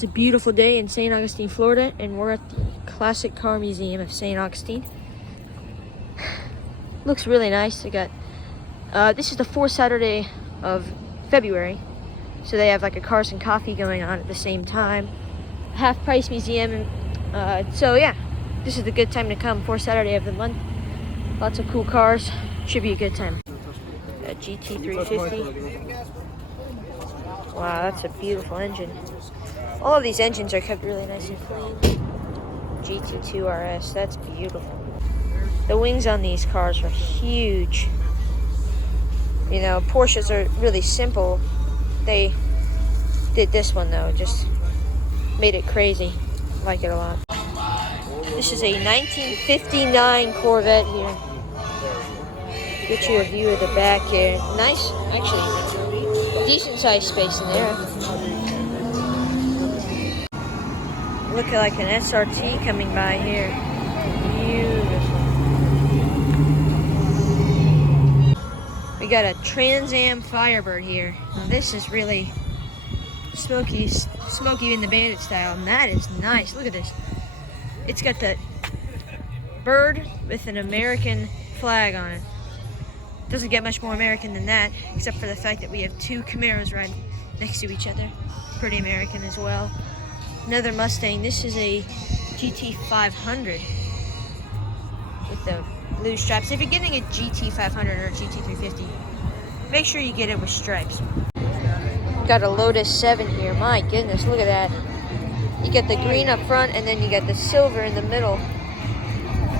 It's a beautiful day in St. Augustine, Florida, and we're at the Classic Car Museum of St. Augustine. Looks really nice. They got this is the fourth Saturday of February, so they have like a cars and coffee going on at the same time. Half price museum, so yeah, this is a good time to come. Fourth Saturday of the month. Lots of cool cars. Should be a good time. A GT350. Wow, that's a beautiful engine. All of these engines are kept really nice and clean. GT2 RS, that's beautiful. The wings on these cars are huge. You know, Porsches are really simple. They did this one though, just made it crazy. I like it a lot. This is a 1959 Corvette here. Get you a view of the back here. Nice, actually, decent sized space in there. Look at like an SRT coming by here. Beautiful. We got a Trans Am Firebird here. Now this is really Smokey in the Bandit style, and that is nice. Look at this. It's got that bird with an American flag on it. Doesn't get much more American than that, except for the fact that we have two Camaros right next to each other. Pretty American as well. Another Mustang. This is a GT500 with the blue stripes. If you're getting a GT500 or a GT350, make sure you get it with stripes. Got a Lotus 7 here. My goodness, look at that. You get the green up front, and then you get the silver in the middle.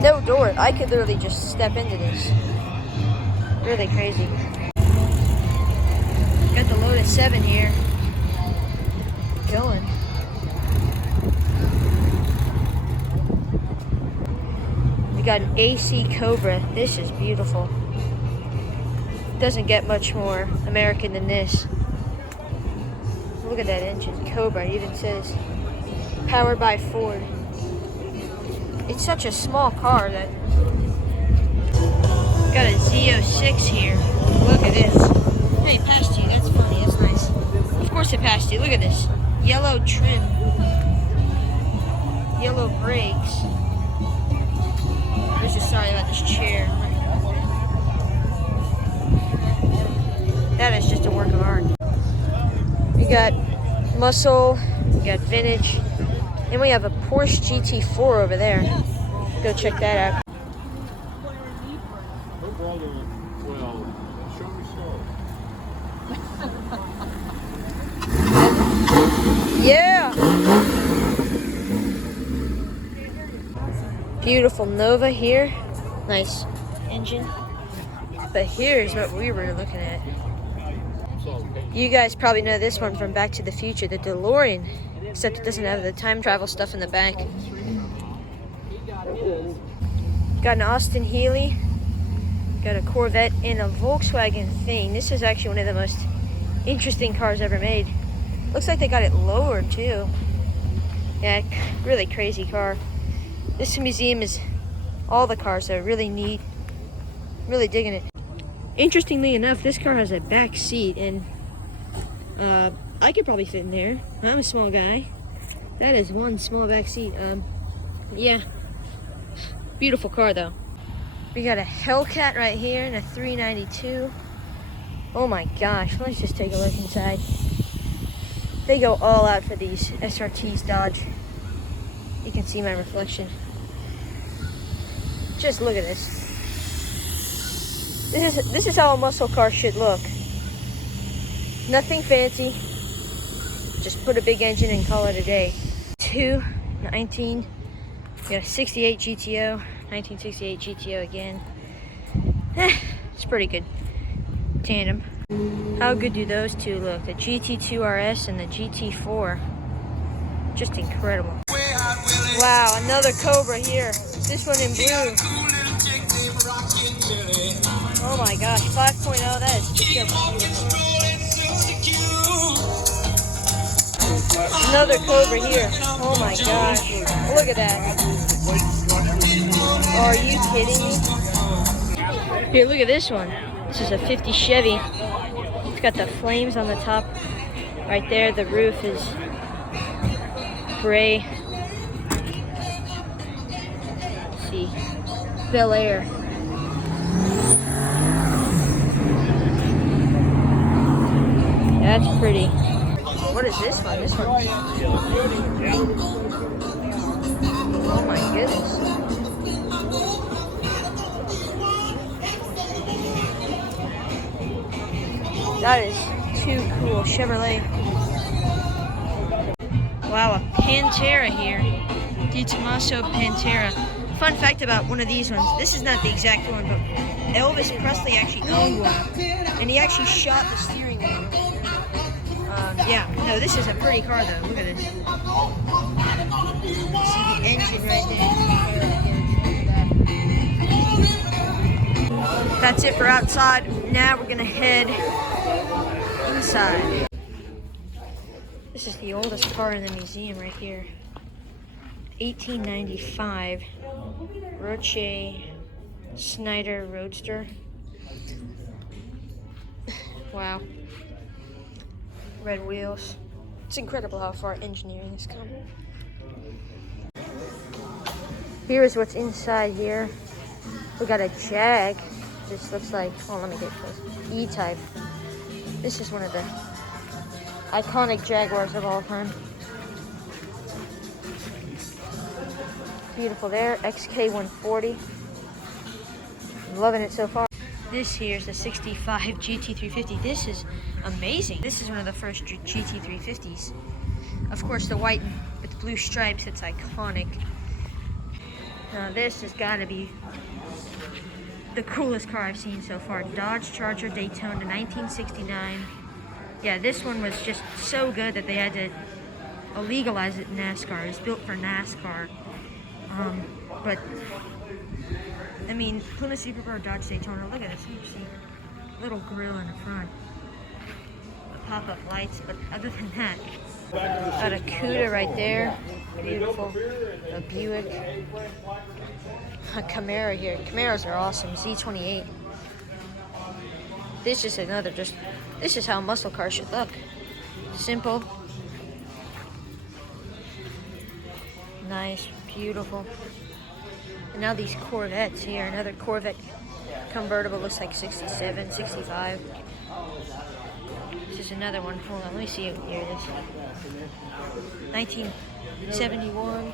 No door. I could literally just step into this. Really crazy. Got the Lotus 7 here. Going. We got an AC Cobra. This is beautiful. Doesn't get much more American than this. Look at that engine. Cobra. It even says powered by Ford. It's such a small car that... Got a Z06 here. Look at this. Hey, it passed you. That's funny. That's nice. Of course it passed you. Look at this. Yellow trim. Yellow brakes. I'm just sorry about this chair. That is just a work of art. We got muscle. We got vintage. And we have a Porsche GT4 over there. Go check that out. Yeah! Beautiful Nova here. Nice engine. But here's what we were looking at. You guys probably know this one from Back to the Future, the Delorean. Except it doesn't have the time travel stuff in the back. Got an Austin Healey. Got a Corvette and a Volkswagen thing. This is actually one of the most interesting cars ever made. Looks like they got it lowered too. Yeah, really crazy car. This museum is all the cars that are really neat. Really digging it. Interestingly enough, this car has a back seat, and I could probably fit in there. I'm a small guy. That is one small back seat. Yeah. Beautiful car though. We got a Hellcat right here and a 392. Oh my gosh, let's just take a look inside. They go all out for these SRTs Dodge. You can see my reflection. Just look at this. This is how a muscle car should look. Nothing fancy. Just put a big engine and call it a day. 219. We got a 68 GTO. 1968 GTO again. It's pretty good. Tandem. How good do those two look? The GT2 RS and the GT4. Just incredible. Wow, another Cobra here. This one in blue. Oh my gosh, 5.0, that is just beautiful. Another Cobra here. Oh my gosh, look at that. Are you kidding me? Here, look at this one. This is a 50 Chevy. It's got the flames on the top right there. The roof is gray. Let's see, Bel Air. That's pretty. What is this one? This one. Oh my goodness. That is too cool. Chevrolet. Wow, a Pantera here. Di Tommaso Pantera. Fun fact about one of these ones. This is not the exact one, but Elvis Presley actually owned one. And he actually shot the steering wheel. Yeah, no, this is a pretty car though. Look at this. See the engine right there. That's it for outside. Now we're gonna head inside. This is the oldest car in the museum right here. 1895 Roche Snyder Roadster. Wow. Red wheels. It's incredible how far engineering has come. Here is what's inside here. We got a Jag. This looks like, oh, let me get close. E-Type. This is one of the iconic Jaguars of all time. Beautiful there. XK140. I'm loving it so far. This here is the 65 GT350. This is amazing. This is one of the first GT350s. Of course, the white with the blue stripes, it's iconic. Now this has got to be the coolest car I've seen so far. Dodge Charger Daytona 1969. Yeah, this one was just so good that they had to illegalize it in NASCAR. It's built for NASCAR. But I mean, Plymouth Supercar, Dodge Daytona, look at this. You see little grill in the front. Pop-up lights, but other than that, got a Cuda right there. Beautiful. A Buick. A Camaro here. Camaros are awesome. Z28. This is another this is how muscle cars should look. Simple. Nice. Beautiful. And now these Corvettes here. Another Corvette convertible. Looks like 67, 65. This is another one. Hold on. Let me see. Here it is. 1971.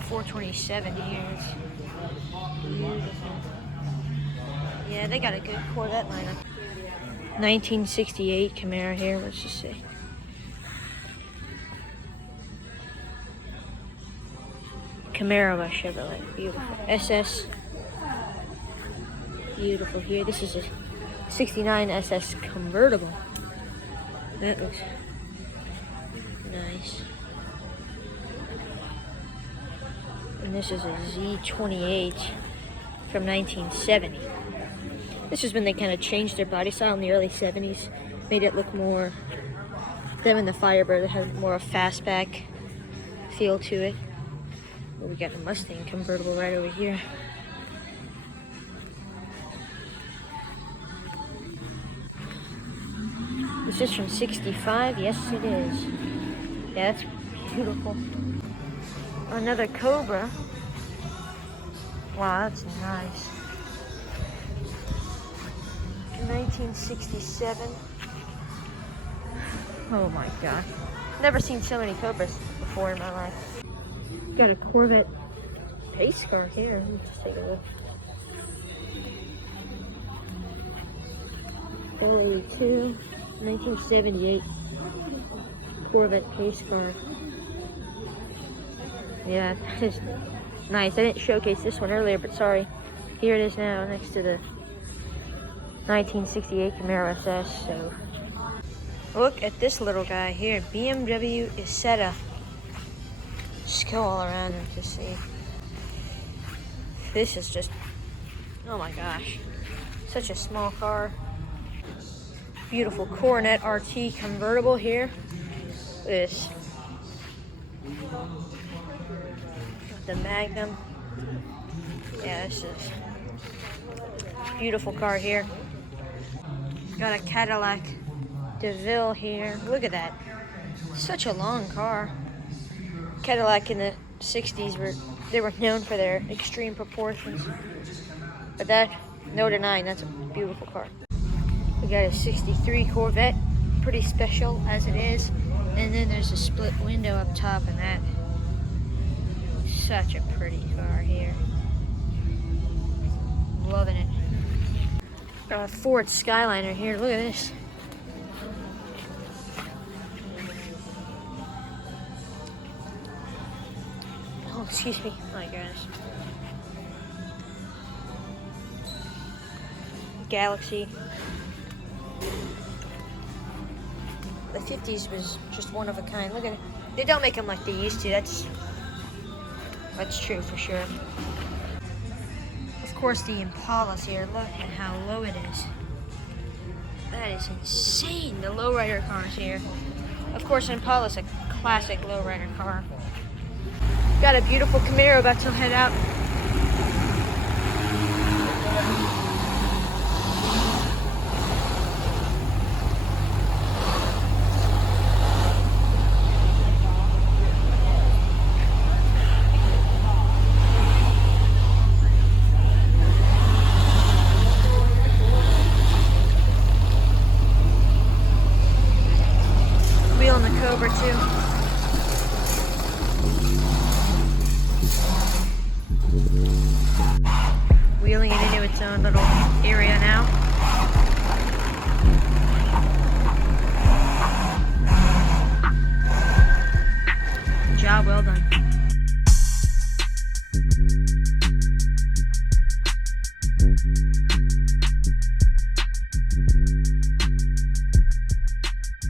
427 years. Yeah, they got a good Corvette lineup. 1968 Camaro here. Let's just see. Camaro by Chevrolet. Beautiful. SS. Beautiful here. This is a 69 Ss Convertible. That looks nice. And this is a Z28 from 1970. This is when they kind of changed their body style in the early 70s. Made it look more, them and the Firebird, it had more of a fastback feel to it. But we got a Mustang convertible right over here. Is this from 65? Yes, it is. Yeah, that's beautiful. Another Cobra. Wow, that's nice. 1967. Oh my god. Never seen so many Cobras before in my life. Got a Corvette pace car here. Let me just take a look. 482. 1978 Corvette pace car. Yeah, that is nice. I didn't showcase this one earlier, but sorry. Here it is now next to the 1968 Camaro Ss. So look at this little guy here. BMW Isetta. Just go all around and just see. This is just, oh my gosh. Such a small car. Beautiful Coronet RT convertible here. Look at this. The Magnum. Yeah, this is beautiful car here. Got a Cadillac DeVille here. Look at that. Such a long car. Cadillac in the 60s they were known for their extreme proportions. But that, no denying, that's a beautiful car. We got a 63 Corvette, pretty special as it is. And then there's a split window up top, and that, such a pretty car here. Loving it. Got a Ford Skyliner here, look at this. Oh, excuse me, oh my goodness. Galaxy. The 50s was just one of a kind. Look at it. They don't make them like they used to. That's true for sure. Of course, the Impalas here. Look at how low it is. That is insane. The lowrider cars here. Of course, Impala's a classic lowrider car. Got a beautiful Camaro about to head out. Wheel in the Cobra too. Wheeling it into its own little area now.